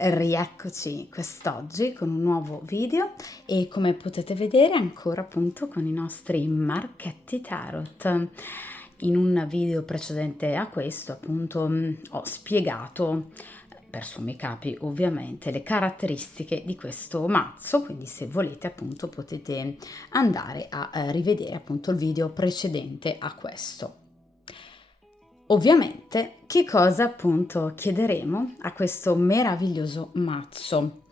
Rieccoci quest'oggi con un nuovo video e come potete vedere ancora appunto con i nostri marchetti tarot. In un video precedente a questo appunto ho spiegato per sommi capi ovviamente le caratteristiche di questo mazzo, quindi se volete appunto potete andare a rivedere appunto il video precedente a questo. Ovviamente, che cosa appunto chiederemo a questo meraviglioso mazzo?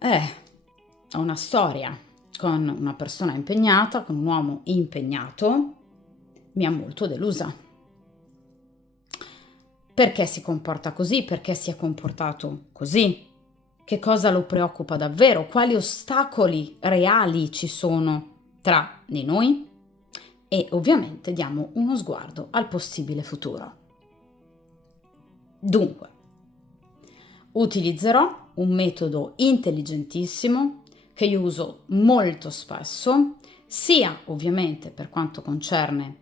Ho una storia con una persona impegnata, con un uomo impegnato, mi ha molto delusa. Perché si comporta così? Perché si è comportato così? Che cosa lo preoccupa davvero? Quali ostacoli reali ci sono tra di noi? E ovviamente diamo uno sguardo al possibile futuro. Dunque, utilizzerò un metodo intelligentissimo che io uso molto spesso, sia ovviamente per quanto concerne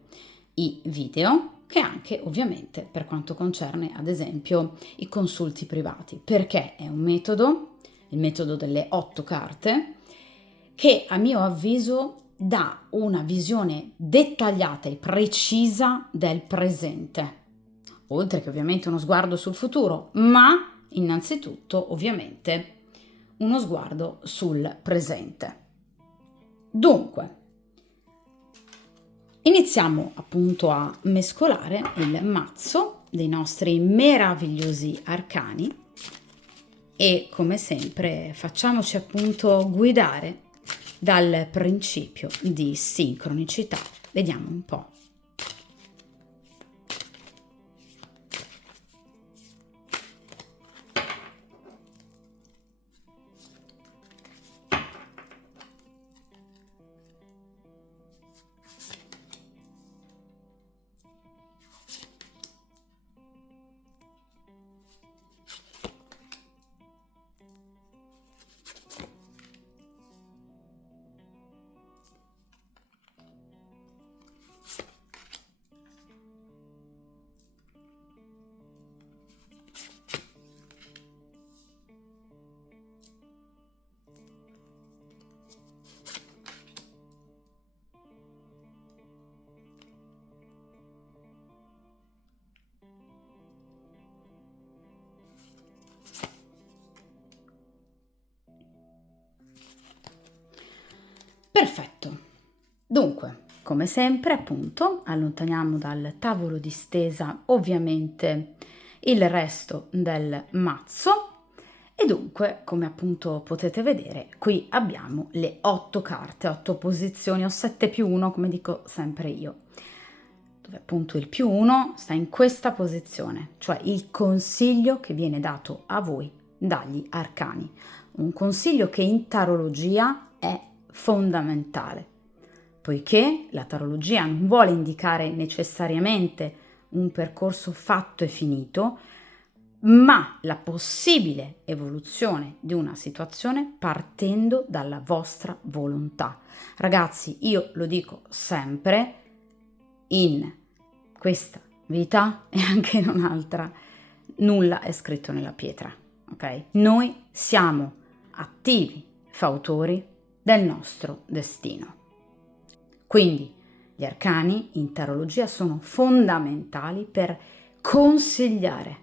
i video, che anche ovviamente per quanto concerne ad esempio i consulti privati, perché è un metodo, il metodo delle 8 carte, che a mio avviso dà una visione dettagliata e precisa del presente, oltre che ovviamente uno sguardo sul futuro, ma innanzitutto ovviamente uno sguardo sul presente. Dunque, iniziamo appunto a mescolare il mazzo dei nostri meravigliosi arcani e come sempre facciamoci appunto guidare dal principio di sincronicità. Vediamo un po'. Perfetto. Dunque, come sempre, appunto, allontaniamo dal tavolo di stesa ovviamente il resto del mazzo e dunque, come appunto potete vedere, qui abbiamo le 8 carte, 8 posizioni o 7 più 1, come dico sempre io, dove appunto il più 1 sta in questa posizione, cioè il consiglio che viene dato a voi dagli arcani. Un consiglio che in tarologia è fondamentale, poiché la tarologia non vuole indicare necessariamente un percorso fatto e finito, ma la possibile evoluzione di una situazione partendo dalla vostra volontà. Ragazzi, io lo dico sempre, in questa vita e anche in un'altra, nulla è scritto nella pietra, ok? Noi siamo attivi fautori del nostro destino. Quindi gli arcani in tarologia sono fondamentali per consigliare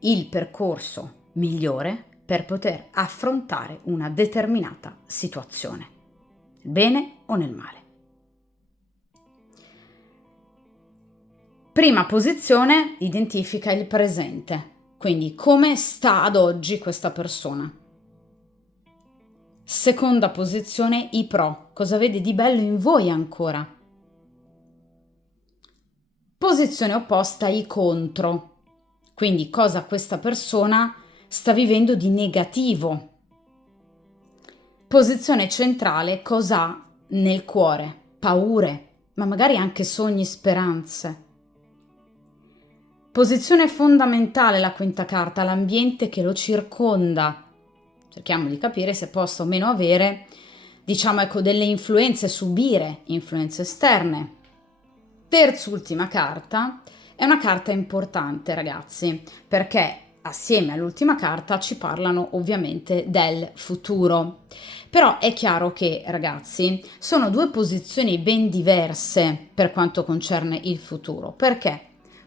il percorso migliore per poter affrontare una determinata situazione, nel bene o nel male. Prima posizione identifica il presente, quindi come sta ad oggi questa persona. Seconda posizione, i pro, cosa vede di bello in voi ancora. Posizione opposta, i contro, quindi cosa questa persona sta vivendo di negativo. Posizione centrale, cosa ha nel cuore, paure, ma magari anche sogni, speranze. Posizione fondamentale, la quinta carta, l'ambiente che lo circonda. Cerchiamo di capire se possa o meno avere, diciamo ecco, delle influenze, subire influenze esterne. Terz'ultima carta è una carta importante, ragazzi, perché assieme all'ultima carta ci parlano ovviamente del futuro. Però è chiaro che, ragazzi, sono due posizioni ben diverse per quanto concerne il futuro. Perché?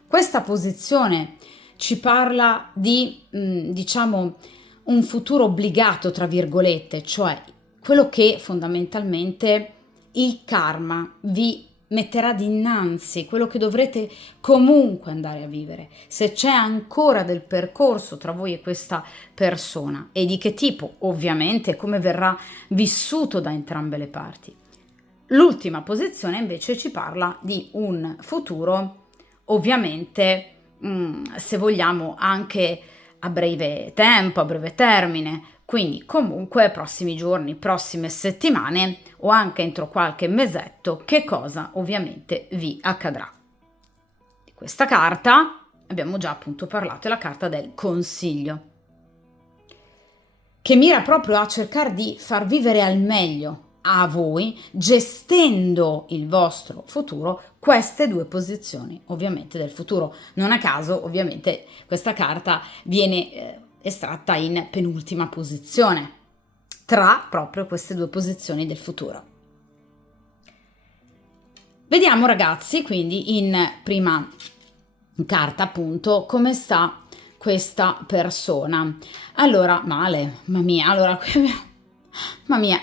Questa posizione ci parla di, diciamo, un futuro obbligato, tra virgolette, cioè quello che fondamentalmente il karma vi metterà dinanzi, quello che dovrete comunque andare a vivere. Se c'è ancora del percorso tra voi e questa persona e di che tipo, ovviamente, come verrà vissuto da entrambe le parti. L'ultima posizione invece ci parla di un futuro, ovviamente, se vogliamo, anche a breve tempo, a breve termine, quindi comunque prossimi giorni, prossime settimane o anche entro qualche mesetto, che cosa ovviamente vi accadrà. Di questa carta abbiamo già appunto parlato, è la carta del consiglio, che mira proprio a cercare di far vivere al meglio a voi, gestendo il vostro futuro, queste due posizioni ovviamente del futuro. Non a caso ovviamente questa carta viene estratta in penultima posizione tra proprio queste due posizioni del futuro. Vediamo, ragazzi, quindi in prima carta appunto come sta questa persona. Allora, male, mamma mia,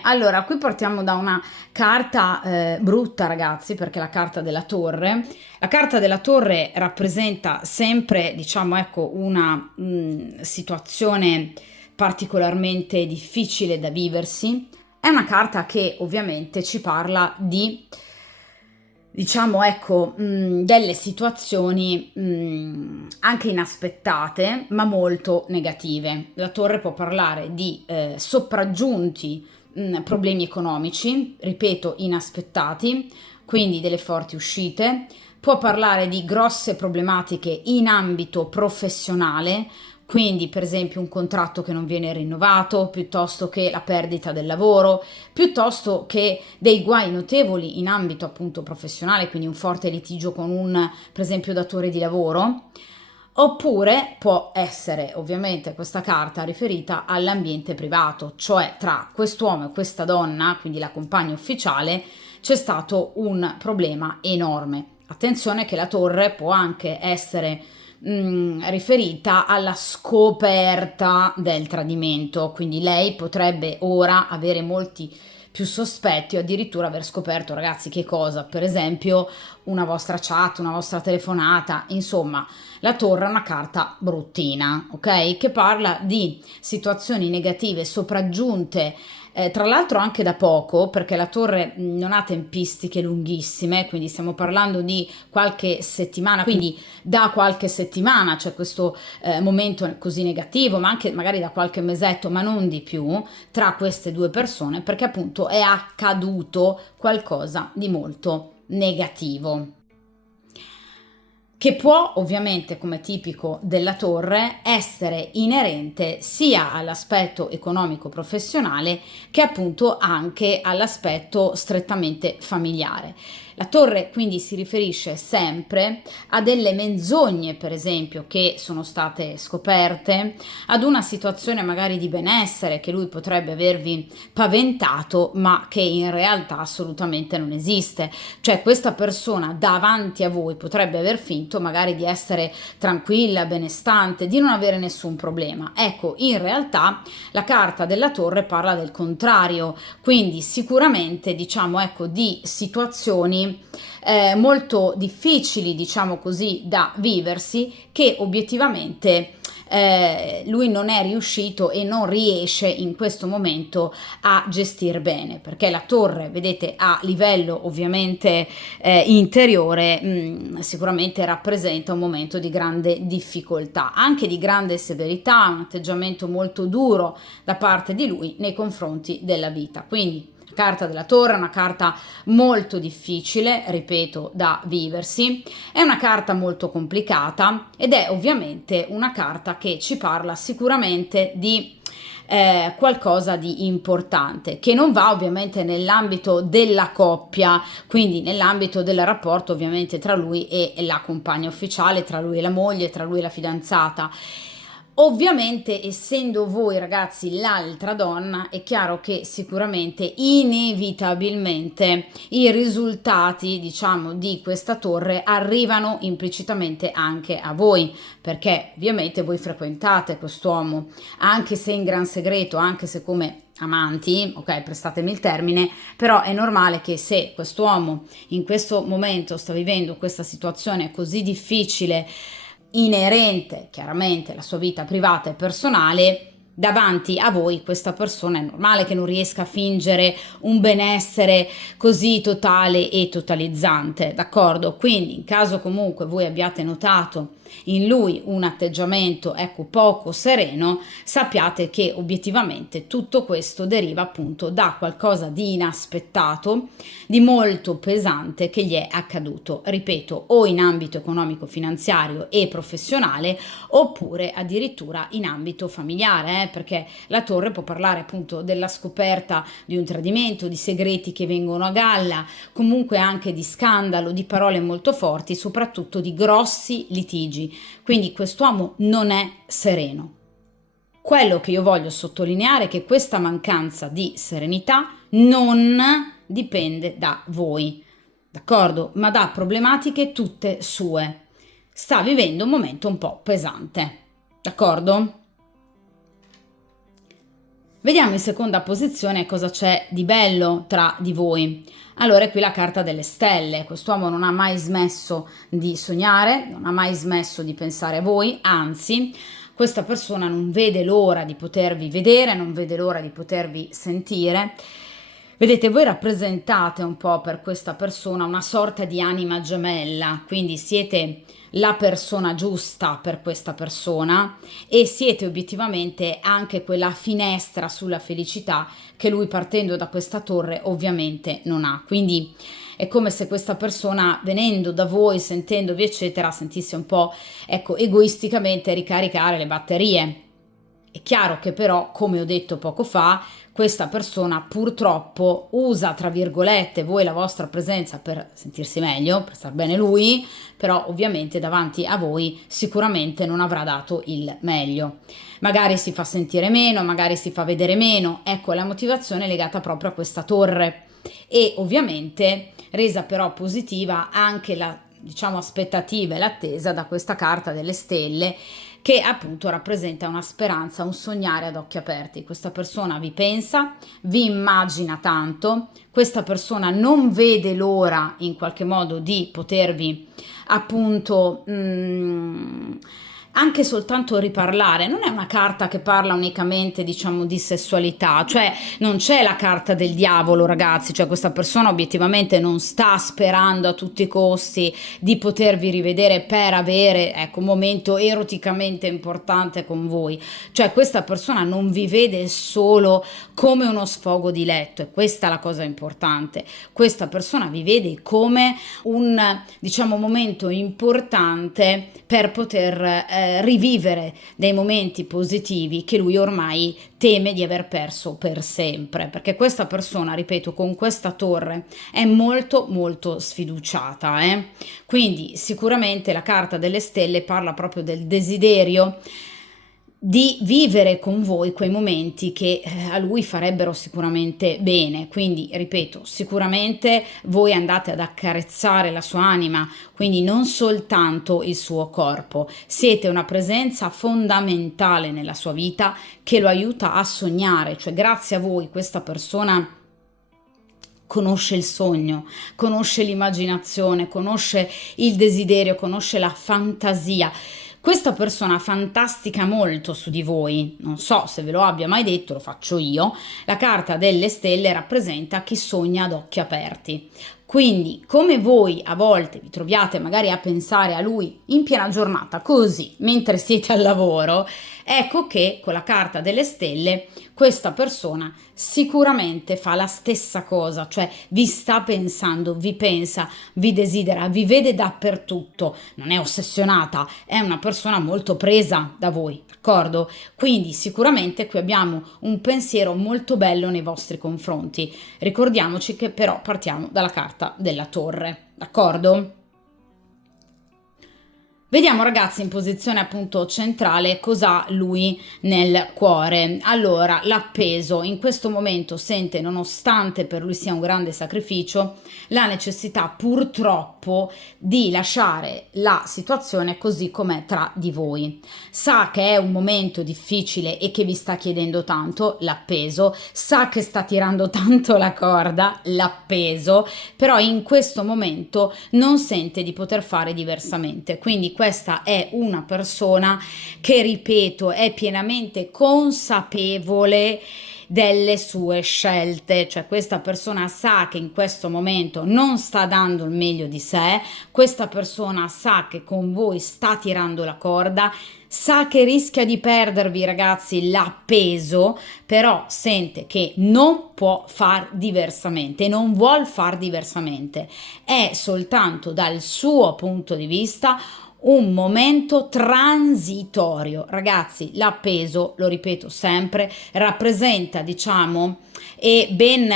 allora qui partiamo da una carta brutta, ragazzi, perché è la carta della torre. La carta della torre rappresenta sempre, diciamo, ecco, una situazione particolarmente difficile da viversi. È una carta che ovviamente ci parla di, diciamo, ecco, delle situazioni anche inaspettate, ma molto negative. La torre può parlare di sopraggiunti problemi economici, ripeto, inaspettati, quindi delle forti uscite. Può parlare di grosse problematiche in ambito professionale, quindi per esempio un contratto che non viene rinnovato, piuttosto che la perdita del lavoro, piuttosto che dei guai notevoli in ambito appunto professionale, quindi un forte litigio con un, per esempio, datore di lavoro. Oppure può essere ovviamente questa carta riferita all'ambiente privato, cioè tra quest'uomo e questa donna, quindi la compagna ufficiale, c'è stato un problema enorme. Attenzione che la torre può anche essere riferita alla scoperta del tradimento, quindi lei potrebbe ora avere molti più sospetti o addirittura aver scoperto, ragazzi, che cosa? Per esempio una vostra chat, una vostra telefonata, insomma, la torre è una carta bruttina, ok? Che parla di situazioni negative sopraggiunte, tra l'altro anche da poco, perché la torre non ha tempistiche lunghissime, quindi stiamo parlando di qualche settimana, quindi da qualche settimana c'è questo momento così negativo, ma anche magari da qualche mesetto, ma non di più, tra queste due persone, perché appunto è accaduto qualcosa di molto negativo, che può ovviamente, come tipico della torre, essere inerente sia all'aspetto economico professionale che appunto anche all'aspetto strettamente familiare. La torre quindi si riferisce sempre a delle menzogne, per esempio, che sono state scoperte, ad una situazione magari di benessere che lui potrebbe avervi paventato, ma che in realtà assolutamente non esiste. Cioè questa persona davanti a voi potrebbe aver finto magari di essere tranquilla, benestante, di non avere nessun problema. Ecco, in realtà la carta della torre parla del contrario, quindi sicuramente, diciamo, ecco, di situazioni molto difficili, diciamo così, da viversi, che obiettivamente lui non è riuscito e non riesce in questo momento a gestire bene, perché la torre, vedete, a livello ovviamente interiore sicuramente rappresenta un momento di grande difficoltà, anche di grande severità, un atteggiamento molto duro da parte di lui nei confronti della vita. Quindi carta della torre è una carta molto difficile, ripeto, da viversi, è una carta molto complicata ed è ovviamente una carta che ci parla sicuramente di qualcosa di importante, che non va ovviamente nell'ambito della coppia, quindi nell'ambito del rapporto ovviamente tra lui e la compagna ufficiale, tra lui e la moglie, tra lui e la fidanzata. Ovviamente, essendo voi ragazzi l'altra donna, è chiaro che sicuramente inevitabilmente i risultati, diciamo, di questa torre arrivano implicitamente anche a voi, perché ovviamente voi frequentate quest'uomo, anche se in gran segreto, anche se come amanti, ok, prestatemi il termine, però è normale che se quest'uomo in questo momento sta vivendo questa situazione così difficile, inerente chiaramente alla sua vita privata e personale, davanti a voi questa persona è normale che non riesca a fingere un benessere così totale e totalizzante, d'accordo? Quindi in caso comunque voi abbiate notato in lui un atteggiamento ecco poco sereno, sappiate che obiettivamente tutto questo deriva appunto da qualcosa di inaspettato, di molto pesante che gli è accaduto, ripeto, o in ambito economico finanziario e professionale oppure addirittura in ambito familiare, perché la torre può parlare appunto della scoperta di un tradimento, di segreti che vengono a galla, comunque anche di scandalo, di parole molto forti, soprattutto di grossi litigi. Quindi quest'uomo non è sereno. Quello che io voglio sottolineare è che questa mancanza di serenità non dipende da voi, d'accordo? Ma da problematiche tutte sue. Sta vivendo un momento un po' pesante, d'accordo? Vediamo in seconda posizione cosa c'è di bello tra di voi. Allora è qui la carta delle stelle. Quest'uomo non ha mai smesso di sognare, non ha mai smesso di pensare a voi, anzi, questa persona non vede l'ora di potervi vedere, non vede l'ora di potervi sentire. Vedete, voi rappresentate un po' per questa persona una sorta di anima gemella, quindi siete la persona giusta per questa persona e siete obiettivamente anche quella finestra sulla felicità che lui partendo da questa torre ovviamente non ha. Quindi è come se questa persona venendo da voi, sentendovi eccetera, sentisse un po', ecco, egoisticamente ricaricare le batterie. È chiaro che però, come ho detto poco fa, questa persona purtroppo usa, tra virgolette, voi la vostra presenza per sentirsi meglio, per star bene lui, però ovviamente davanti a voi sicuramente non avrà dato il meglio. Magari si fa sentire meno, magari si fa vedere meno, ecco la motivazione è legata proprio a questa torre e ovviamente resa però positiva anche la, diciamo, aspettativa e l'attesa da questa carta delle stelle che appunto rappresenta una speranza, un sognare ad occhi aperti. Questa persona vi pensa, vi immagina tanto, questa persona non vede l'ora in qualche modo di potervi appunto anche soltanto riparlare. Non è una carta che parla unicamente, diciamo, di sessualità, cioè non c'è la carta del diavolo, ragazzi, cioè questa persona obiettivamente non sta sperando a tutti i costi di potervi rivedere per avere, ecco, un momento eroticamente importante con voi, cioè questa persona non vi vede solo come uno sfogo di letto, e questa è la cosa importante. Questa persona vi vede come un, diciamo, momento importante per poter rivivere dei momenti positivi che lui ormai teme di aver perso per sempre, perché questa persona, ripeto, con questa torre è molto molto sfiduciata, quindi sicuramente la carta delle stelle parla proprio del desiderio di vivere con voi quei momenti che a lui farebbero sicuramente bene. Quindi ripeto, sicuramente voi andate ad accarezzare la sua anima, quindi non soltanto il suo corpo, siete una presenza fondamentale nella sua vita che lo aiuta a sognare, cioè grazie a voi questa persona conosce il sogno, conosce l'immaginazione, conosce il desiderio, conosce la fantasia. Questa persona fantastica molto su di voi, non so se ve lo abbia mai detto, lo faccio io, la carta delle stelle rappresenta chi sogna ad occhi aperti. Quindi, come voi a volte vi troviate magari a pensare a lui in piena giornata, così, mentre siete al lavoro, ecco che con la carta delle stelle questa persona sicuramente fa la stessa cosa, cioè vi sta pensando, vi pensa, vi desidera, vi vede dappertutto, non è ossessionata, è una persona molto presa da voi, d'accordo? Quindi sicuramente qui abbiamo un pensiero molto bello nei vostri confronti. Ricordiamoci che però partiamo dalla carta della torre, d'accordo? Vediamo ragazzi in posizione appunto centrale cosa ha lui nel cuore. Allora, l'appeso in questo momento sente, nonostante per lui sia un grande sacrificio, la necessità purtroppo di lasciare la situazione così com'è tra di voi. Sa che è un momento difficile e che vi sta chiedendo tanto, l'appeso, sa che sta tirando tanto la corda, l'appeso, però in questo momento non sente di poter fare diversamente. Quindi questa è una persona che, ripeto, è pienamente consapevole delle sue scelte, cioè questa persona sa che in questo momento non sta dando il meglio di sé, questa persona sa che con voi sta tirando la corda, sa che rischia di perdervi ragazzi l'appeso, però sente che non può far diversamente, non vuol far diversamente, è soltanto dal suo punto di vista un momento transitorio. Ragazzi, l'appeso, lo ripeto sempre, rappresenta, diciamo, e ben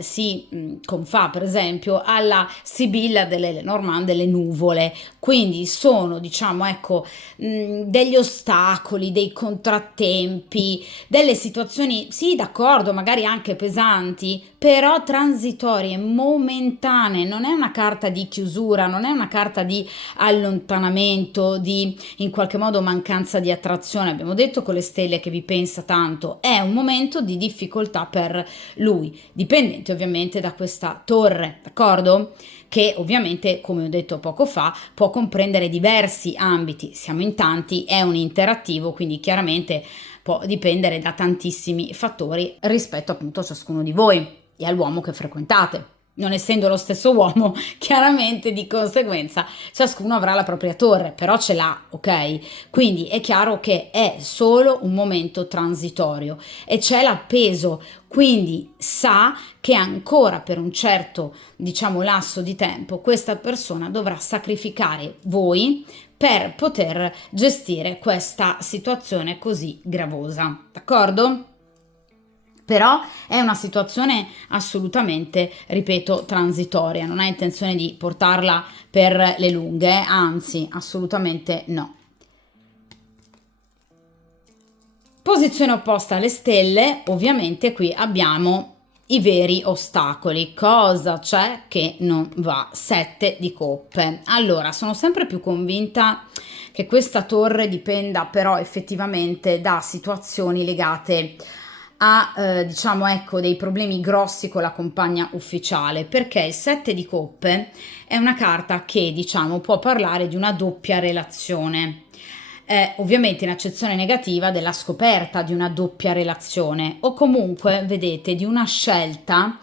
si confà per esempio alla Sibilla delle Lenormand delle nuvole, quindi sono, diciamo, ecco, degli ostacoli, dei contrattempi, delle situazioni, sì, d'accordo, magari anche pesanti, però transitorie, momentanee. Non è una carta di chiusura, non è una carta di allontanamento, di in qualche modo mancanza di attrazione. Abbiamo detto con le stelle che vi pensa tanto, è un momento di difficoltà per lui, dipendente ovviamente da questa torre, d'accordo? Che ovviamente, come ho detto poco fa, può comprendere diversi ambiti. Siamo in tanti, è un interattivo, quindi chiaramente può dipendere da tantissimi fattori rispetto appunto a ciascuno di voi e all'uomo che frequentate. Non essendo lo stesso uomo, chiaramente di conseguenza ciascuno avrà la propria torre, però ce l'ha, ok? Quindi è chiaro che è solo un momento transitorio e c'è l'appeso, quindi sa che ancora per un certo, diciamo, lasso di tempo questa persona dovrà sacrificare voi per poter gestire questa situazione così gravosa, d'accordo? Però è una situazione assolutamente, ripeto, transitoria, non ha intenzione di portarla per le lunghe, anzi, assolutamente no. Posizione opposta alle stelle, ovviamente qui abbiamo i veri ostacoli. Cosa c'è che non va? 7 di coppe. Allora, sono sempre più convinta che questa torre dipenda però effettivamente da situazioni legate a diciamo ecco dei problemi grossi con la compagna ufficiale, perché il 7 di coppe è una carta che diciamo può parlare di una doppia relazione, ovviamente in accezione negativa della scoperta di una doppia relazione o comunque vedete di una scelta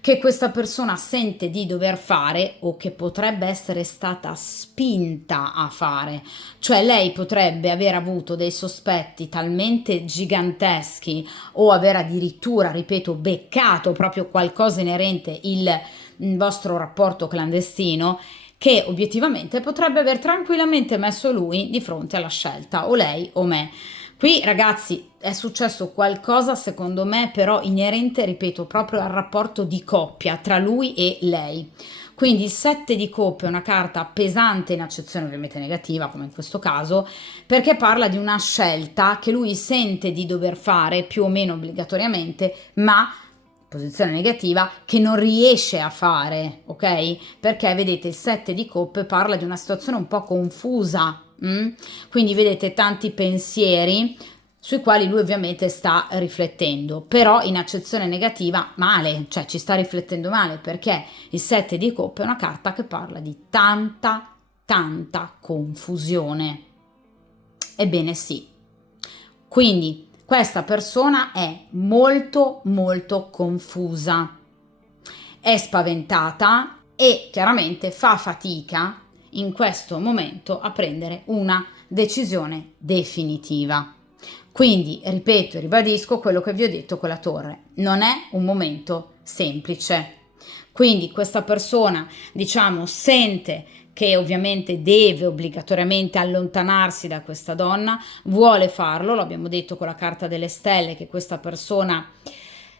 che questa persona sente di dover fare o che potrebbe essere stata spinta a fare, cioè lei potrebbe aver avuto dei sospetti talmente giganteschi o aver addirittura, ripeto, beccato proprio qualcosa inerente il vostro rapporto clandestino che obiettivamente potrebbe aver tranquillamente messo lui di fronte alla scelta, o lei o me. Qui ragazzi è successo qualcosa secondo me però inerente, ripeto, proprio al rapporto di coppia tra lui e lei. Quindi il 7 di coppe è una carta pesante in accezione ovviamente negativa, come in questo caso, perché parla di una scelta che lui sente di dover fare più o meno obbligatoriamente, ma posizione negativa che non riesce a fare, ok? Perché vedete il 7 di coppe parla di una situazione un po' confusa, quindi vedete tanti pensieri sui quali lui ovviamente sta riflettendo, però in accezione negativa male, cioè ci sta riflettendo male perché il 7 di coppe è una carta che parla di tanta confusione. Ebbene sì, quindi questa persona è molto confusa, è spaventata e chiaramente fa fatica in questo momento a prendere una decisione definitiva. Quindi ripeto e ribadisco quello che vi ho detto con la torre, non è un momento semplice. Quindi questa persona, diciamo, sente che ovviamente deve obbligatoriamente allontanarsi da questa donna, vuole farlo, lo abbiamo detto con la carta delle stelle che questa persona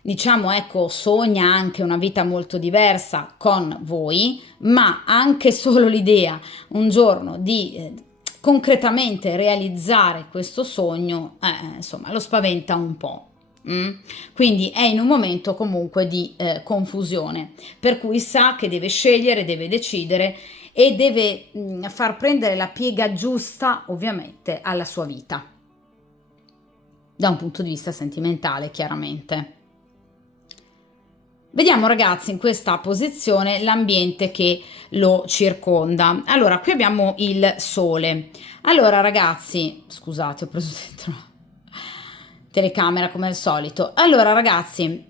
diciamo ecco sogna anche una vita molto diversa con voi, ma anche solo l'idea un giorno di concretamente realizzare questo sogno, insomma, lo spaventa un po'. Quindi è in un momento comunque di confusione, per cui sa che deve scegliere, deve decidere e deve far prendere la piega giusta, ovviamente, alla sua vita, da un punto di vista sentimentale, chiaramente. Vediamo ragazzi in questa posizione l'ambiente che lo circonda. Allora, qui abbiamo il sole. Allora ragazzi, scusate, ho preso dentro la telecamera come al solito. Allora ragazzi,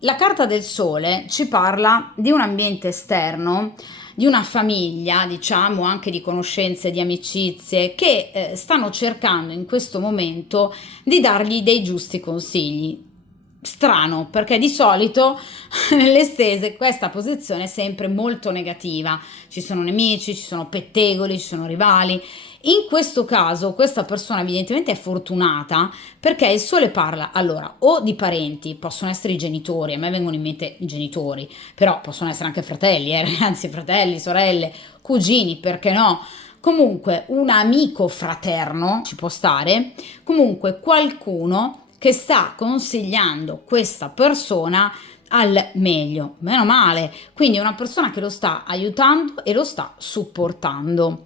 la carta del sole ci parla di un ambiente esterno, di una famiglia, diciamo anche di conoscenze, di amicizie, che stanno cercando in questo momento di dargli dei giusti consigli. Strano, perché di solito nelle stese questa posizione è sempre molto negativa, ci sono nemici, ci sono pettegoli, ci sono rivali. In questo caso questa persona evidentemente è fortunata perché il sole parla allora o di parenti, possono essere i genitori, a me vengono in mente i genitori, però possono essere anche fratelli, ragazzi, fratelli, sorelle, cugini, perché no? Comunque un amico fraterno ci può stare, comunque qualcuno che sta consigliando questa persona al meglio, meno male, quindi è una persona che lo sta aiutando e lo sta supportando.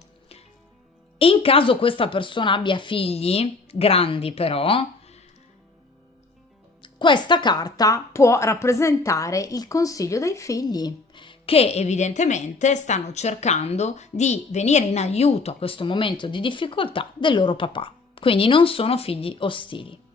In caso questa persona abbia figli, grandi però, questa carta può rappresentare il consiglio dei figli, che evidentemente stanno cercando di venire in aiuto a questo momento di difficoltà del loro papà, quindi non sono figli ostili.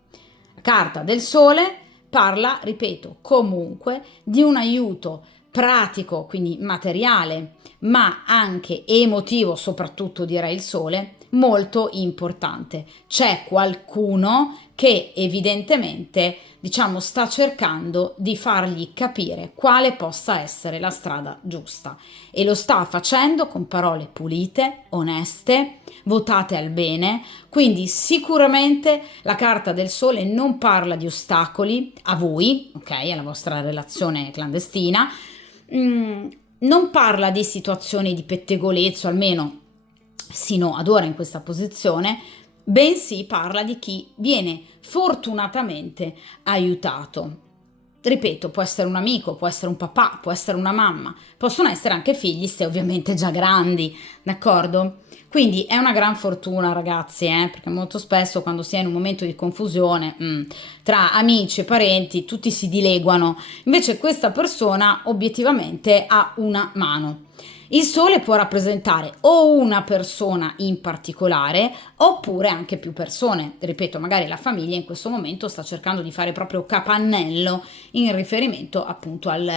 La carta del sole parla, ripeto, comunque di un aiuto pratico, quindi materiale, ma anche emotivo, soprattutto direi il sole, molto importante. C'è qualcuno che evidentemente, diciamo, sta cercando di fargli capire quale possa essere la strada giusta e lo sta facendo con parole pulite, oneste, votate al bene, quindi sicuramente la carta del sole non parla di ostacoli a voi, ok, alla vostra relazione clandestina, non parla di situazioni di pettegolezzo, almeno sino ad ora in questa posizione, bensì parla di chi viene fortunatamente aiutato. Ripeto, può essere un amico, può essere un papà, può essere una mamma, possono essere anche figli se ovviamente già grandi, d'accordo? Quindi è una gran fortuna ragazzi, perché molto spesso quando si è in un momento di confusione tra amici e parenti tutti si dileguano, invece questa persona obiettivamente ha una mano. Il sole può rappresentare o una persona in particolare oppure anche più persone. Ripeto, magari la famiglia in questo momento sta cercando di fare proprio capannello in riferimento appunto al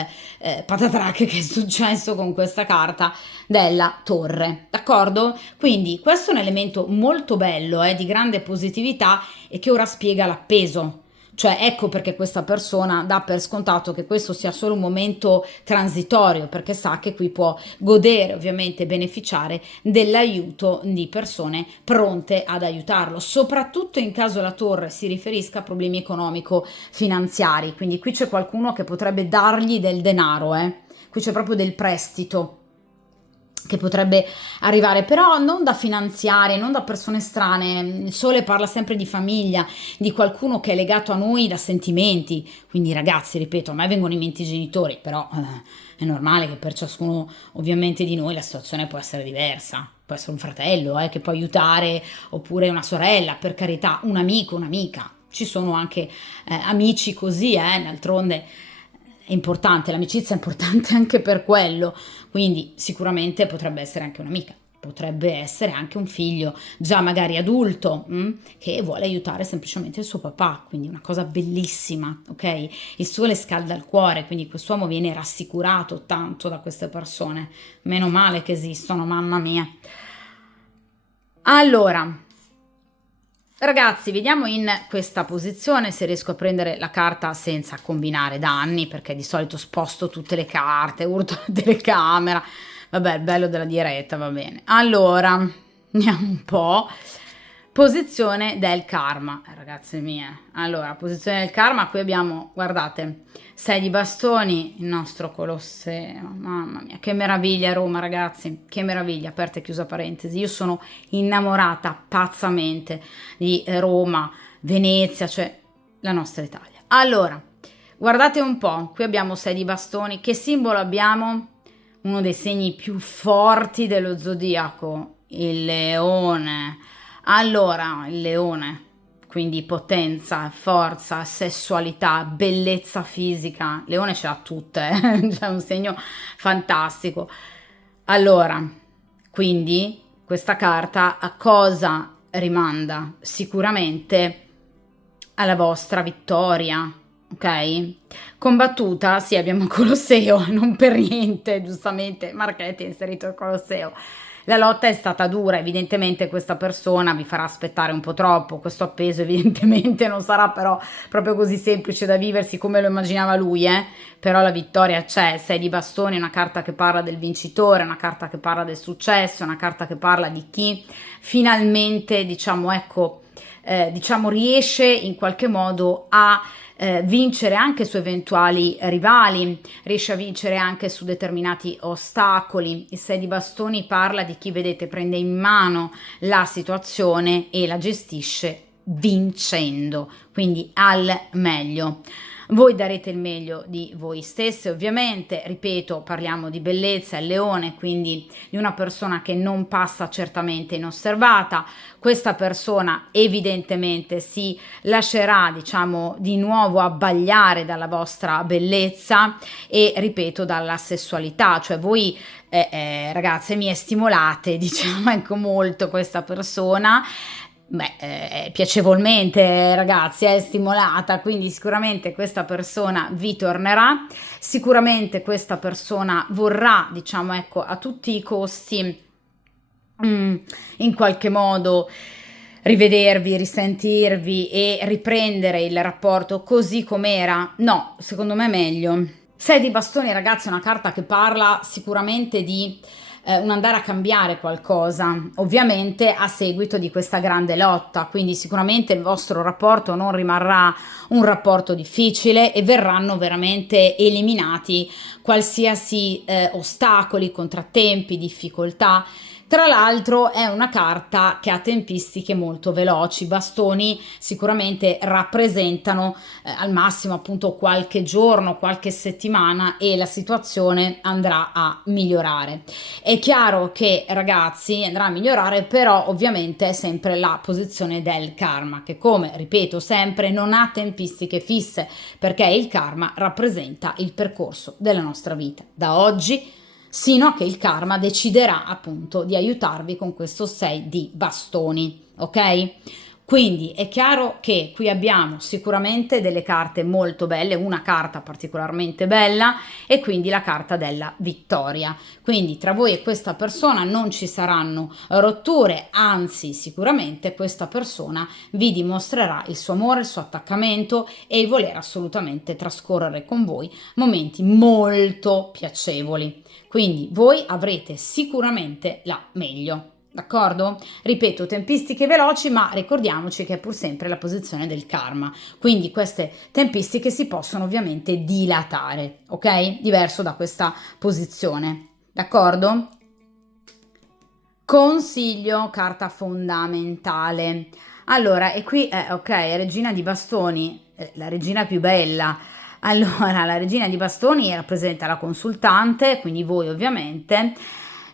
patatrac che è successo con questa carta della torre, d'accordo? Quindi questo è un elemento molto bello, di grande positività e che ora spiega l'appeso. Cioè ecco perché questa persona dà per scontato che questo sia solo un momento transitorio, perché sa che qui può godere, ovviamente beneficiare dell'aiuto di persone pronte ad aiutarlo, soprattutto in caso la torre si riferisca a problemi economico-finanziari. Quindi qui c'è qualcuno che potrebbe dargli del denaro, qui c'è proprio del prestito che potrebbe arrivare, però non da finanziare, non da persone strane. Il sole parla sempre di famiglia, di qualcuno che è legato a noi da sentimenti. Quindi ragazzi, ripeto, a me vengono in mente i genitori, però è normale che per ciascuno ovviamente di noi la situazione può essere diversa. Può essere un fratello che può aiutare, oppure una sorella, per carità, un amico, un'amica. Ci sono anche amici così, d'altronde è importante, l'amicizia è importante anche per quello, quindi sicuramente potrebbe essere anche un'amica, potrebbe essere anche un figlio già magari adulto che vuole aiutare semplicemente il suo papà, quindi una cosa bellissima, ok? Il sole scalda il cuore, quindi quest'uomo viene rassicurato tanto da queste persone, meno male che esistono, mamma mia. Allora, ragazzi, vediamo in questa posizione se riesco a prendere la carta senza combinare danni, perché di solito sposto tutte le carte, urto la telecamera. Vabbè, il bello della diretta, va bene. Allora, andiamo un po'. Posizione del karma, ragazze mie. Allora, posizione del karma, qui abbiamo, guardate, 6 di bastoni, il nostro Colosseo. Mamma mia, che meraviglia Roma, ragazzi, che meraviglia, aperta e chiusa parentesi. Io sono innamorata pazzamente di Roma, Venezia, cioè la nostra Italia. Allora, guardate un po', qui abbiamo 6 di bastoni. Che simbolo abbiamo? Uno dei segni più forti dello zodiaco, il leone. Allora, il leone, quindi potenza, forza, sessualità, bellezza fisica. Leone ce l'ha tutte, c'è un segno fantastico. Allora, quindi questa carta a cosa rimanda? Sicuramente alla vostra vittoria, ok? Combattuta, sì, abbiamo il Colosseo, non per niente, giustamente, Marchetti ha inserito il Colosseo. La lotta è stata dura, evidentemente questa persona vi farà aspettare un po' troppo, questo appeso evidentemente non sarà però proprio così semplice da viversi come lo immaginava lui, però la vittoria c'è. 6 di bastoni è una carta che parla del vincitore, una carta che parla del successo, una carta che parla di chi finalmente, diciamo, ecco, diciamo riesce in qualche modo a vincere anche su eventuali rivali, riesce a vincere anche su determinati ostacoli. Il 6 di bastoni parla di chi, vedete, prende in mano la situazione e la gestisce vincendo, quindi al meglio. Voi darete il meglio di voi stesse, ovviamente, ripeto, parliamo di bellezza, il leone, quindi di una persona che non passa certamente inosservata. Questa persona evidentemente si lascerà, diciamo, di nuovo abbagliare dalla vostra bellezza e, ripeto, dalla sessualità, cioè voi ragazze mie stimolate, diciamo, ecco, molto questa persona. Beh, piacevolmente, ragazzi, è stimolata, quindi sicuramente questa persona vi tornerà, sicuramente questa persona vorrà, diciamo, ecco, a tutti i costi, in qualche modo rivedervi, risentirvi e riprendere il rapporto così com'era. No, secondo me è meglio. 6 di bastoni, ragazzi, è una carta che parla sicuramente di un andare a cambiare qualcosa, ovviamente a seguito di questa grande lotta, quindi sicuramente il vostro rapporto non rimarrà un rapporto difficile e verranno veramente eliminati qualsiasi ostacoli, contrattempi, difficoltà. Tra l'altro è una carta che ha tempistiche molto veloci, i bastoni sicuramente rappresentano al massimo appunto qualche giorno, qualche settimana e la situazione andrà a migliorare. È chiaro che, ragazzi, andrà a migliorare, però ovviamente è sempre la posizione del karma, che, come ripeto sempre, non ha tempistiche fisse, perché il karma rappresenta il percorso della nostra vita da oggi sino a che il karma deciderà appunto di aiutarvi con questo 6 di bastoni, ok? Quindi è chiaro che qui abbiamo sicuramente delle carte molto belle, una carta particolarmente bella e quindi la carta della vittoria. Quindi tra voi e questa persona non ci saranno rotture, anzi sicuramente questa persona vi dimostrerà il suo amore, il suo attaccamento e il voler assolutamente trascorrere con voi momenti molto piacevoli. Quindi voi avrete sicuramente la meglio. D'accordo? Ripeto, tempistiche veloci, ma ricordiamoci che è pur sempre la posizione del karma. Quindi queste tempistiche si possono ovviamente dilatare, ok? Diverso da questa posizione. D'accordo? Consiglio, carta fondamentale. Allora, e qui è ok, regina di bastoni, la regina più bella. Allora, la regina di bastoni rappresenta la consultante, quindi voi ovviamente.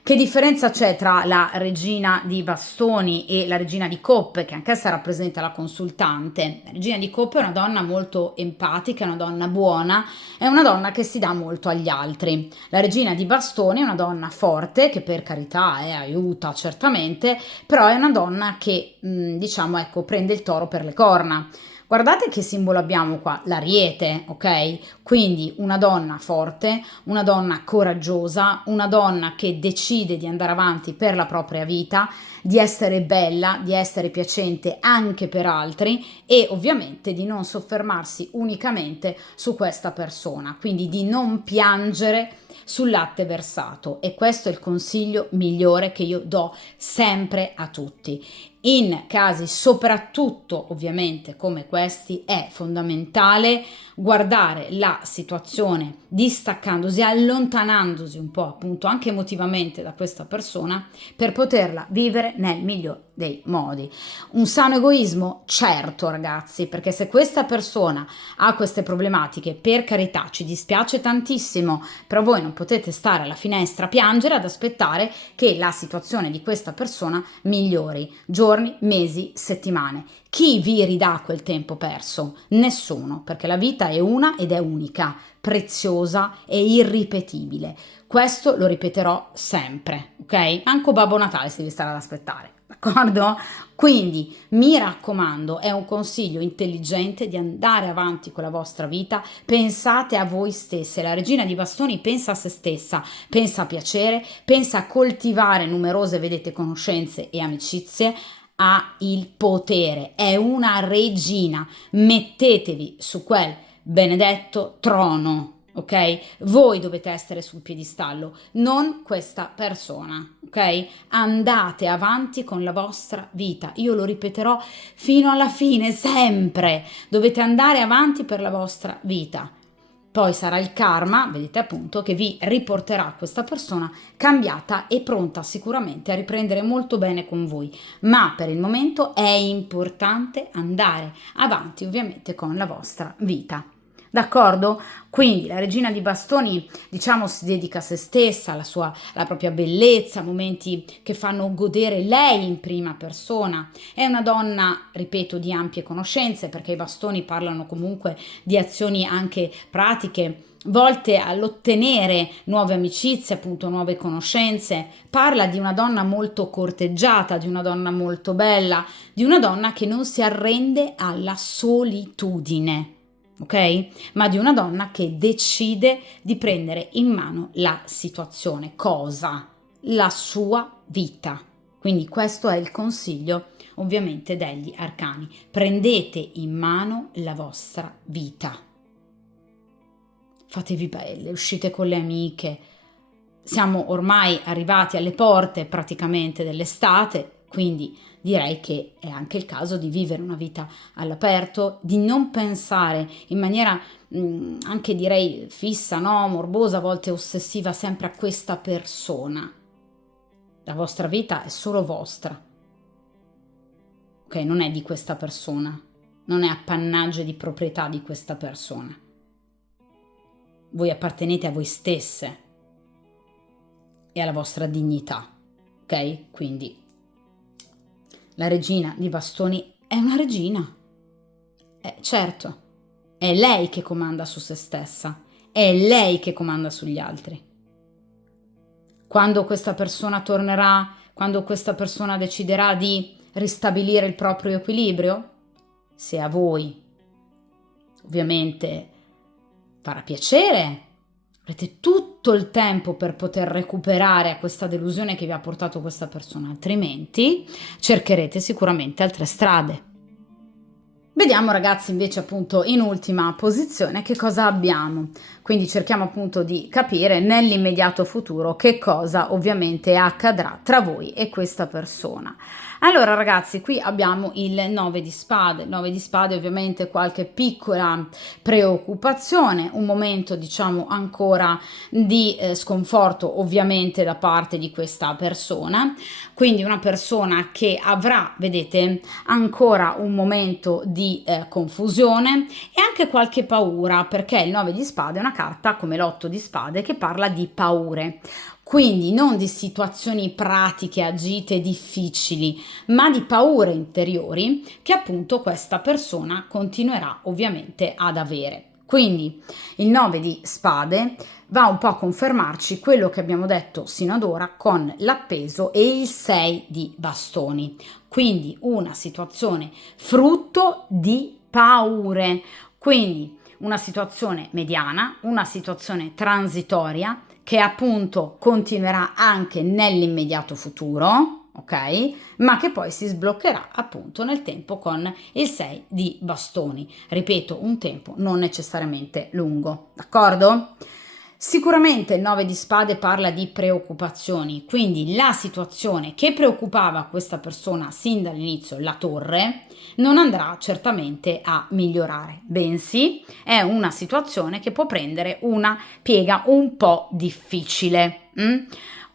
Che differenza c'è tra la regina di bastoni e la regina di coppe, che anch'essa rappresenta la consultante? La regina di coppe è una donna molto empatica, è una donna buona, è una donna che si dà molto agli altri. La regina di bastoni è una donna forte, che per carità aiuta certamente, però è una donna che, diciamo, ecco, prende il toro per le corna. Guardate che simbolo abbiamo qua, l'ariete, ok? Quindi una donna forte, una donna coraggiosa, una donna che decide di andare avanti per la propria vita, di essere bella, di essere piacente anche per altri e ovviamente di non soffermarsi unicamente su questa persona, quindi di non piangere sul latte versato. E questo è il consiglio migliore che io do sempre a tutti. In casi soprattutto ovviamente come questi è fondamentale guardare la situazione distaccandosi, allontanandosi un po' appunto anche emotivamente da questa persona per poterla vivere nel miglior dei modi. Un sano egoismo? Certo ragazzi, perché se questa persona ha queste problematiche, per carità, ci dispiace tantissimo, però voi non potete stare alla finestra a piangere ad aspettare che la situazione di questa persona migliori. Giorni, mesi, settimane. Chi vi ridà quel tempo perso? Nessuno, perché la vita è una ed è unica, preziosa e irripetibile. Questo lo ripeterò sempre, ok? Anche Babbo Natale si deve stare ad aspettare, d'accordo? Quindi mi raccomando, è un consiglio intelligente di andare avanti con la vostra vita, pensate a voi stesse. La regina di bastoni pensa a se stessa, pensa a piacere, pensa a coltivare numerose, vedete, conoscenze e amicizie, ha il potere, è una regina, mettetevi su quel benedetto trono, ok? Voi dovete essere sul piedistallo, non questa persona, ok? Andate avanti con la vostra vita, io lo ripeterò fino alla fine, sempre, dovete andare avanti per la vostra vita. Poi sarà il karma, vedete appunto, che vi riporterà questa persona cambiata e pronta sicuramente a riprendere molto bene con voi. Ma per il momento è importante andare avanti ovviamente con la vostra vita. D'accordo? Quindi la regina di bastoni, diciamo, si dedica a se stessa, alla propria bellezza, momenti che fanno godere lei in prima persona. È una donna, ripeto, di ampie conoscenze, perché i bastoni parlano comunque di azioni anche pratiche, volte all'ottenere nuove amicizie, appunto nuove conoscenze. Parla di una donna molto corteggiata, di una donna molto bella, di una donna che non si arrende alla solitudine. Ok? Ma di una donna che decide di prendere in mano la situazione. Cosa? La sua vita. Quindi questo è il consiglio ovviamente degli arcani. Prendete in mano la vostra vita. Fatevi belle, uscite con le amiche. Siamo ormai arrivati alle porte praticamente dell'estate, quindi direi che è anche il caso di vivere una vita all'aperto, di non pensare in maniera anche direi fissa, no? Morbosa, a volte ossessiva sempre a questa persona. La vostra vita è solo vostra, ok? Non è di questa persona, non è appannaggio di proprietà di questa persona. Voi appartenete a voi stesse e alla vostra dignità, ok? Quindi la regina di bastoni è una regina. Certo, è lei che comanda su se stessa, è lei che comanda sugli altri. Quando questa persona tornerà, quando questa persona deciderà di ristabilire il proprio equilibrio, se a voi ovviamente farà piacere, avrete tutto il tempo per poter recuperare a questa delusione che vi ha portato questa persona, altrimenti cercherete sicuramente altre strade. Vediamo ragazzi invece appunto in ultima posizione che cosa abbiamo, quindi cerchiamo appunto di capire nell'immediato futuro che cosa ovviamente accadrà tra voi e questa persona. Allora ragazzi, qui abbiamo il 9 di spade, 9 di spade ovviamente qualche piccola preoccupazione, un momento diciamo ancora di sconforto ovviamente da parte di questa persona, quindi una persona che avrà, vedete, ancora un momento di confusione e anche qualche paura, perché il 9 di spade è una carta come l'8 di spade che parla di paure. Quindi non di situazioni pratiche, agite, difficili, ma di paure interiori che appunto questa persona continuerà ovviamente ad avere. Quindi il 9 di spade va un po' a confermarci quello che abbiamo detto sino ad ora con l'appeso e il 6 di bastoni. Quindi una situazione frutto di paure. Quindi una situazione mediana, una situazione transitoria che appunto continuerà anche nell'immediato futuro, ok? Ma che poi si sbloccherà appunto nel tempo con il 6 di bastoni. Ripeto, un tempo non necessariamente lungo, d'accordo? Sicuramente il 9 di spade parla di preoccupazioni, quindi la situazione che preoccupava questa persona sin dall'inizio, la torre, non andrà certamente a migliorare, bensì è una situazione che può prendere una piega un po' difficile.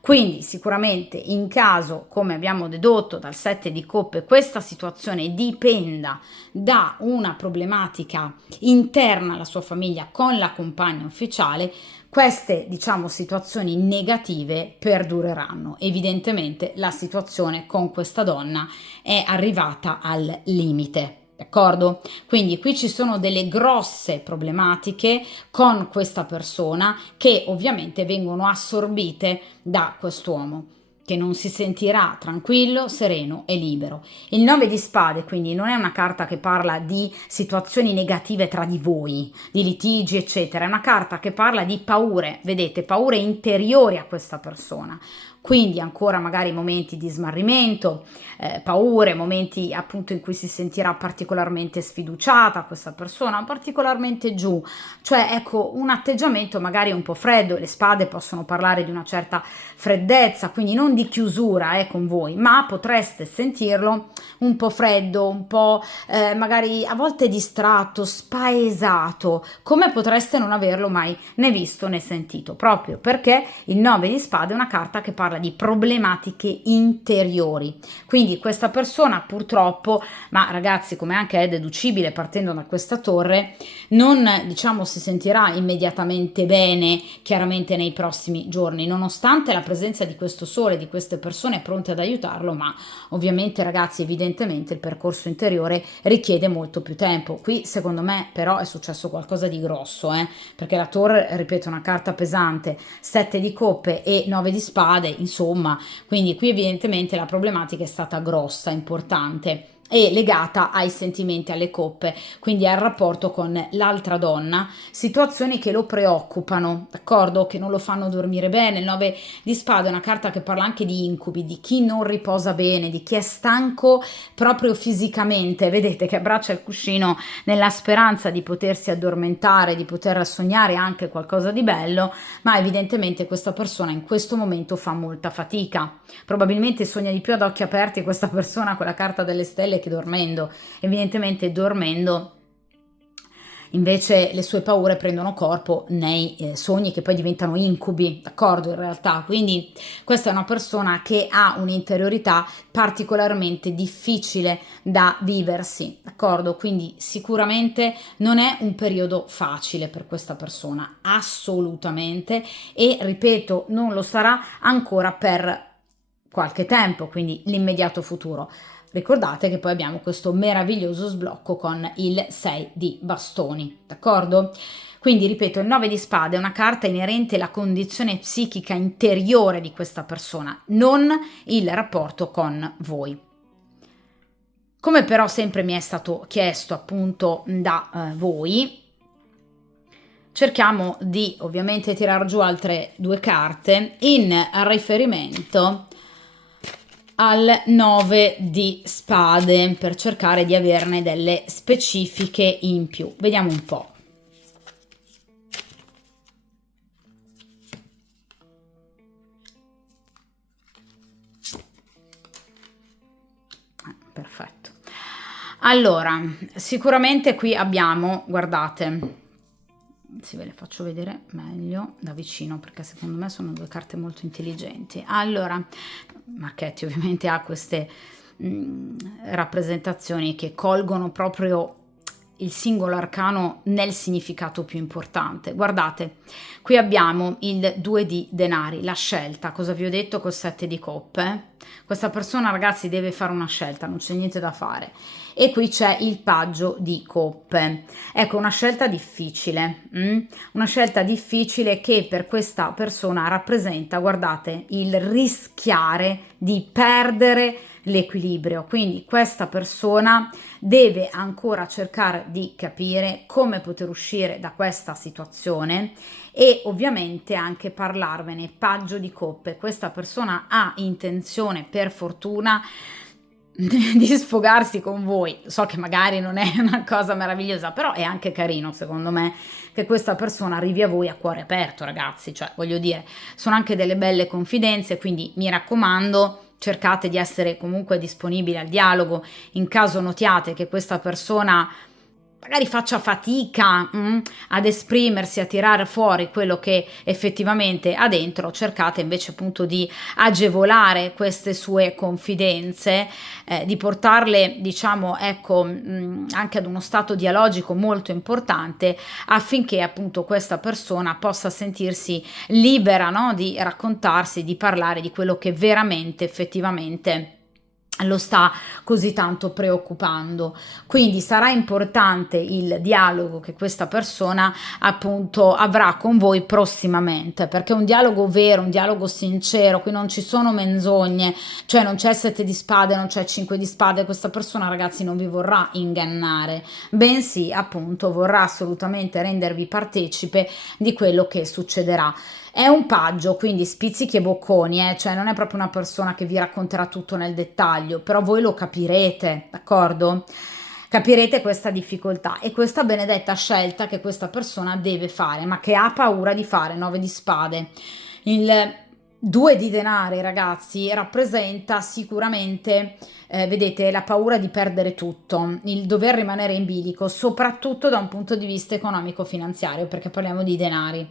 Quindi sicuramente in caso, come abbiamo dedotto dal 7 di coppe, questa situazione dipenda da una problematica interna alla sua famiglia con la compagna ufficiale, queste, diciamo, situazioni negative perdureranno. Evidentemente la situazione con questa donna è arrivata al limite. D'accordo? Quindi qui ci sono delle grosse problematiche con questa persona che ovviamente vengono assorbite da quest'uomo che non si sentirà tranquillo, sereno e libero. Il 9 di spade quindi non è una carta che parla di situazioni negative tra di voi, di litigi eccetera, è una carta che parla di paure, vedete, paure interiori a questa persona. Quindi ancora magari momenti di smarrimento, paure, momenti appunto in cui si sentirà particolarmente sfiduciata questa persona, particolarmente giù, cioè ecco un atteggiamento magari un po' freddo, le spade possono parlare di una certa freddezza, quindi non di chiusura con voi, ma potreste sentirlo un po' freddo, un po' magari a volte distratto, spaesato, come potreste non averlo mai né visto né sentito, proprio perché il 9 di spade è una carta che parla di problematiche interiori. Quindi questa persona purtroppo, ma ragazzi come anche è deducibile partendo da questa torre, non diciamo si sentirà immediatamente bene chiaramente nei prossimi giorni, nonostante la presenza di questo sole, di queste persone pronte ad aiutarlo, ma ovviamente ragazzi evidentemente il percorso interiore richiede molto più tempo. Qui secondo me però è successo qualcosa di grosso, perché la torre, ripeto, è una carta pesante, 7 di coppe e 9 di spade, insomma, quindi qui evidentemente la problematica è stata grossa, importante e legata ai sentimenti, alle coppe, quindi al rapporto con l'altra donna, situazioni che lo preoccupano, d'accordo? Che non lo fanno dormire bene. Il 9 di spade è una carta che parla anche di incubi, di chi non riposa bene, di chi è stanco proprio fisicamente, vedete che abbraccia il cuscino nella speranza di potersi addormentare, di poter sognare anche qualcosa di bello, ma evidentemente questa persona in questo momento fa molta fatica, probabilmente sogna di più ad occhi aperti questa persona con la carta delle stelle che dormendo, evidentemente dormendo invece le sue paure prendono corpo nei sogni che poi diventano incubi, d'accordo, in realtà. Quindi questa è una persona che ha un'interiorità particolarmente difficile da viversi, d'accordo? Quindi sicuramente non è un periodo facile per questa persona, assolutamente, e ripeto, non lo sarà ancora per qualche tempo, quindi l'immediato futuro. Ricordate che poi abbiamo questo meraviglioso sblocco con il 6 di bastoni, d'accordo? Quindi ripeto, il 9 di spade è una carta inerente alla condizione psichica interiore di questa persona, non il rapporto con voi. Come però sempre mi è stato chiesto appunto da voi, cerchiamo di ovviamente tirar giù altre due carte in riferimento al 9 di spade per cercare di averne delle specifiche in più. Vediamo un po'. Perfetto. Allora, sicuramente qui abbiamo, guardate, se ve le faccio vedere meglio da vicino perché secondo me sono due carte molto intelligenti. Allora, Marchetti ovviamente ha queste rappresentazioni che colgono proprio il singolo arcano nel significato più importante. Guardate, qui abbiamo il 2 di denari, la scelta. Cosa vi ho detto col 7 di coppe? Questa persona, ragazzi, deve fare una scelta, non c'è niente da fare. E qui c'è il paggio di coppe. Ecco, una scelta difficile, una scelta difficile che per questa persona rappresenta, guardate, il rischiare di perdere l'equilibrio. Quindi questa persona deve ancora cercare di capire come poter uscire da questa situazione e ovviamente anche parlarvene. Paggio di coppe, questa persona ha intenzione, per fortuna, di sfogarsi con voi. So che magari non è una cosa meravigliosa, però è anche carino secondo me che questa persona arrivi a voi a cuore aperto, ragazzi, cioè voglio dire, sono anche delle belle confidenze, quindi mi raccomando, cercate di essere comunque disponibili al dialogo. In caso notiate che questa persona magari faccia fatica ad esprimersi, a tirare fuori quello che effettivamente ha dentro, cercate invece appunto di agevolare queste sue confidenze, di portarle, diciamo, ecco, anche ad uno stato dialogico molto importante, affinché appunto questa persona possa sentirsi libera, no, di raccontarsi, di parlare di quello che veramente effettivamente lo sta così tanto preoccupando. Quindi sarà importante il dialogo che questa persona appunto avrà con voi prossimamente, perché un dialogo vero, un dialogo sincero, qui non ci sono menzogne, cioè non c'è 7 di spade, non c'è 5 di spade. Questa persona, ragazzi, non vi vorrà ingannare, bensì appunto vorrà assolutamente rendervi partecipe di quello che succederà. È un paggio, quindi spizzichi e bocconi, cioè non è proprio una persona che vi racconterà tutto nel dettaglio, però voi lo capirete, d'accordo? Capirete questa difficoltà e questa benedetta scelta che questa persona deve fare, ma che ha paura di fare. 9 di spade. Il 2 di denari, ragazzi, rappresenta sicuramente, vedete, la paura di perdere tutto, il dover rimanere in bilico, soprattutto da un punto di vista economico-finanziario, perché parliamo di denari.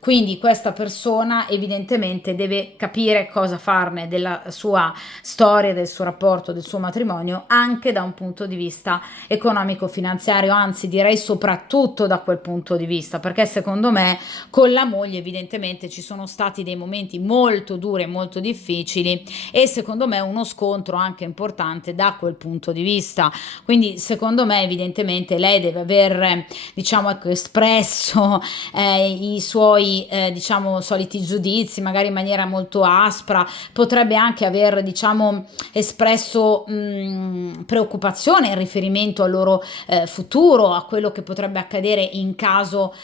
Quindi questa persona evidentemente deve capire cosa farne della sua storia, del suo rapporto, del suo matrimonio, anche da un punto di vista economico-finanziario, anzi direi soprattutto da quel punto di vista, perché secondo me con la moglie evidentemente ci sono stati dei momenti molto duri e molto difficili e secondo me uno scontro anche importante da quel punto di vista. Quindi secondo me evidentemente lei deve aver, diciamo, ecco, espresso i suoi diciamo soliti giudizi, magari in maniera molto aspra, potrebbe anche aver, diciamo, espresso preoccupazione in riferimento al loro futuro, a quello che potrebbe accadere in caso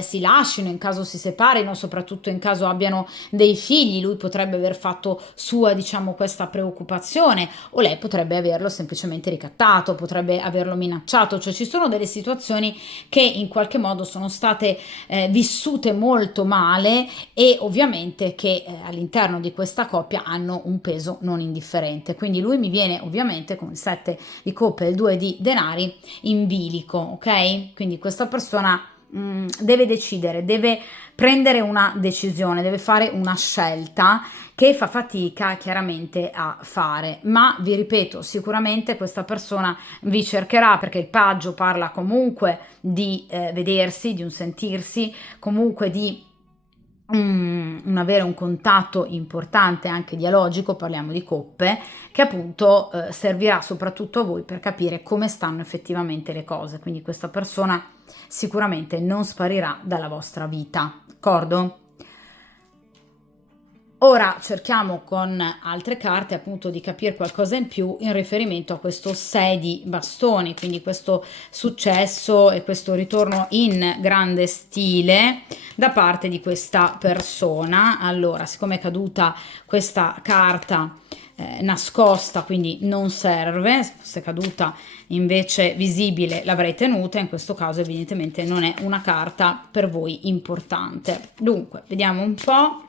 si lasciino, in caso si separino, soprattutto in caso abbiano dei figli. Lui potrebbe aver fatto sua, diciamo, questa preoccupazione, o lei potrebbe averlo semplicemente ricattato, potrebbe averlo minacciato. Cioè ci sono delle situazioni che in qualche modo sono state vissute molto male e ovviamente che all'interno di questa coppia hanno un peso non indifferente. Quindi lui mi viene ovviamente con il 7 di coppe e il 2 di denari in bilico, ok? Quindi questa persona deve decidere, deve prendere una decisione, deve fare una scelta che fa fatica chiaramente a fare, ma vi ripeto, sicuramente questa persona vi cercherà, perché il paggio parla comunque di vedersi, di un sentirsi, comunque di un avere un contatto importante anche dialogico, parliamo di coppe, che appunto servirà soprattutto a voi per capire come stanno effettivamente le cose. Quindi questa persona sicuramente non sparirà dalla vostra vita, d'accordo? Ora cerchiamo con altre carte appunto di capire qualcosa in più in riferimento a questo 6 di bastoni, quindi questo successo e questo ritorno in grande stile da parte di questa persona. Allora, siccome è caduta questa carta nascosta, quindi non serve, se fosse caduta invece visibile l'avrei tenuta, in questo caso evidentemente non è una carta per voi importante. Dunque, vediamo un po'.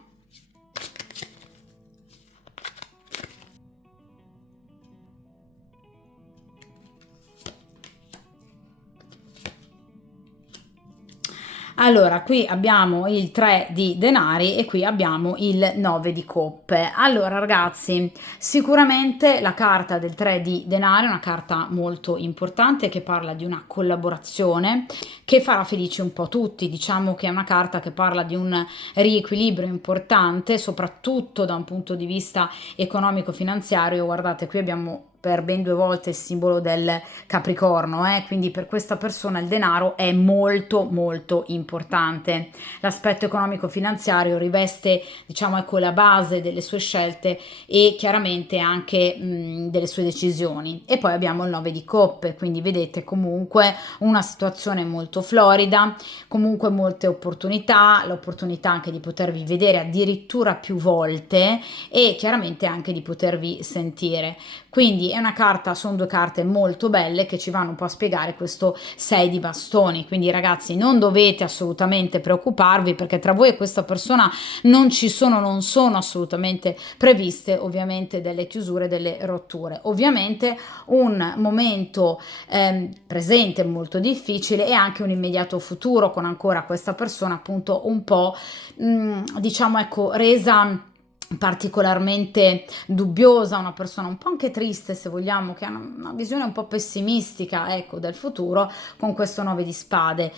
Allora, qui abbiamo il 3 di denari e qui abbiamo il 9 di coppe. Allora, ragazzi, sicuramente la carta del 3 di denari è una carta molto importante che parla di una collaborazione che farà felici un po' tutti. Diciamo che è una carta che parla di un riequilibrio importante, soprattutto da un punto di vista economico-finanziario. Guardate, qui abbiamo per ben 2 volte il simbolo del Capricorno, quindi per questa persona il denaro è molto molto importante. L'aspetto economico-finanziario riveste, diciamo, ecco, la base delle sue scelte e chiaramente anche delle sue decisioni. E poi abbiamo il 9 di coppe, quindi vedete comunque una situazione molto florida, comunque molte opportunità, l'opportunità anche di potervi vedere addirittura più volte e chiaramente anche di potervi sentire. Quindi è una carta, sono 2 carte molto belle che ci vanno un po' a spiegare questo 6 di bastoni. Quindi ragazzi, non dovete assolutamente preoccuparvi, perché tra voi e questa persona non sono assolutamente previste ovviamente delle chiusure, delle rotture. Ovviamente un momento presente molto difficile e anche un immediato futuro con ancora questa persona appunto un po' diciamo, ecco, resa particolarmente dubbiosa, una persona un po' anche triste, se vogliamo, che ha una visione un po' pessimistica, ecco, del futuro con questo 9 di spade.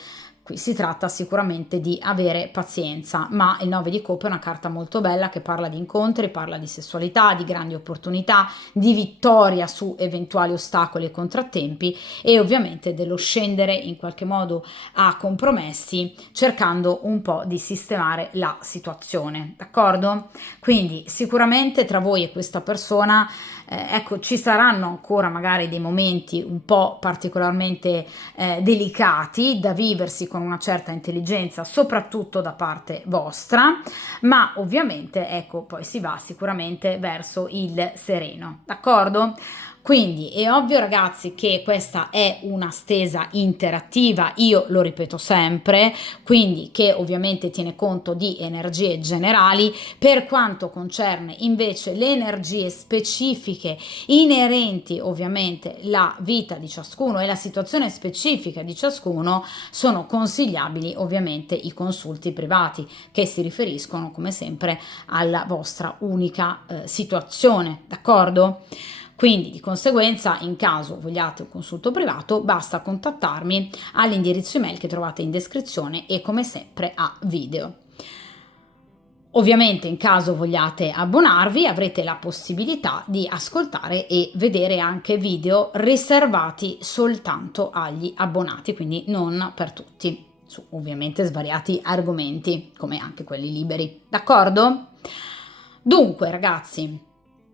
Qui si tratta sicuramente di avere pazienza, ma il 9 di coppe è una carta molto bella che parla di incontri, parla di sessualità, di grandi opportunità, di vittoria su eventuali ostacoli e contrattempi e ovviamente dello scendere in qualche modo a compromessi cercando un po' di sistemare la situazione, d'accordo? Quindi sicuramente tra voi e questa persona ecco, ci saranno ancora magari dei momenti un po' particolarmente delicati da viversi con una certa intelligenza, soprattutto da parte vostra, ma ovviamente ecco, poi si va sicuramente verso il sereno, d'accordo? Quindi è ovvio ragazzi che questa è una stesa interattiva, io lo ripeto sempre, quindi che ovviamente tiene conto di energie generali. Per quanto concerne invece le energie specifiche inerenti ovviamente alla vita di ciascuno e la situazione specifica di ciascuno, sono consigliabili ovviamente i consulti privati che si riferiscono come sempre alla vostra unica situazione, d'accordo? Quindi di conseguenza, in caso vogliate un consulto privato, basta contattarmi all'indirizzo email che trovate in descrizione e come sempre a video. Ovviamente in caso vogliate abbonarvi avrete la possibilità di ascoltare e vedere anche video riservati soltanto agli abbonati, quindi non per tutti, su ovviamente svariati argomenti come anche quelli liberi, d'accordo? Dunque ragazzi,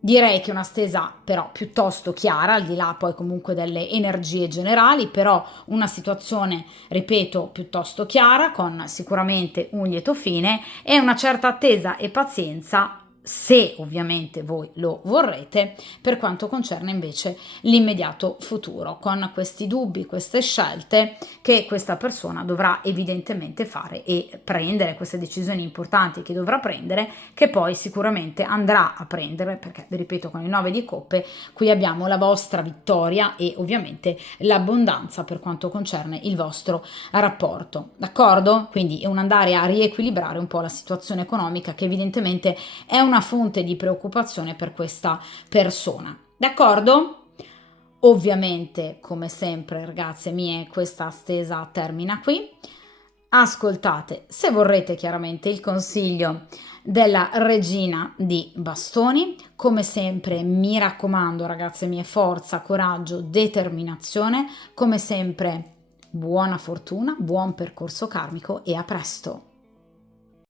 direi che è una stesa però piuttosto chiara, al di là poi comunque delle energie generali, però una situazione, ripeto, piuttosto chiara, con sicuramente un lieto fine e una certa attesa e pazienza, se ovviamente voi lo vorrete, per quanto concerne invece l'immediato futuro, con questi dubbi, queste scelte che questa persona dovrà evidentemente fare e prendere, queste decisioni importanti che dovrà prendere, che poi sicuramente andrà a prendere, perché vi ripeto, con il 9 di coppe qui abbiamo la vostra vittoria e ovviamente l'abbondanza per quanto concerne il vostro rapporto, d'accordo? Quindi è un andare a riequilibrare un po' la situazione economica che evidentemente è una fonte di preoccupazione per questa persona, d'accordo? Ovviamente, come sempre, ragazze mie, questa stesa termina qui. Ascoltate, se vorrete, chiaramente il consiglio della regina di bastoni. Come sempre, mi raccomando, ragazze mie, forza, coraggio, determinazione. Come sempre, buona fortuna, buon percorso karmico e a presto!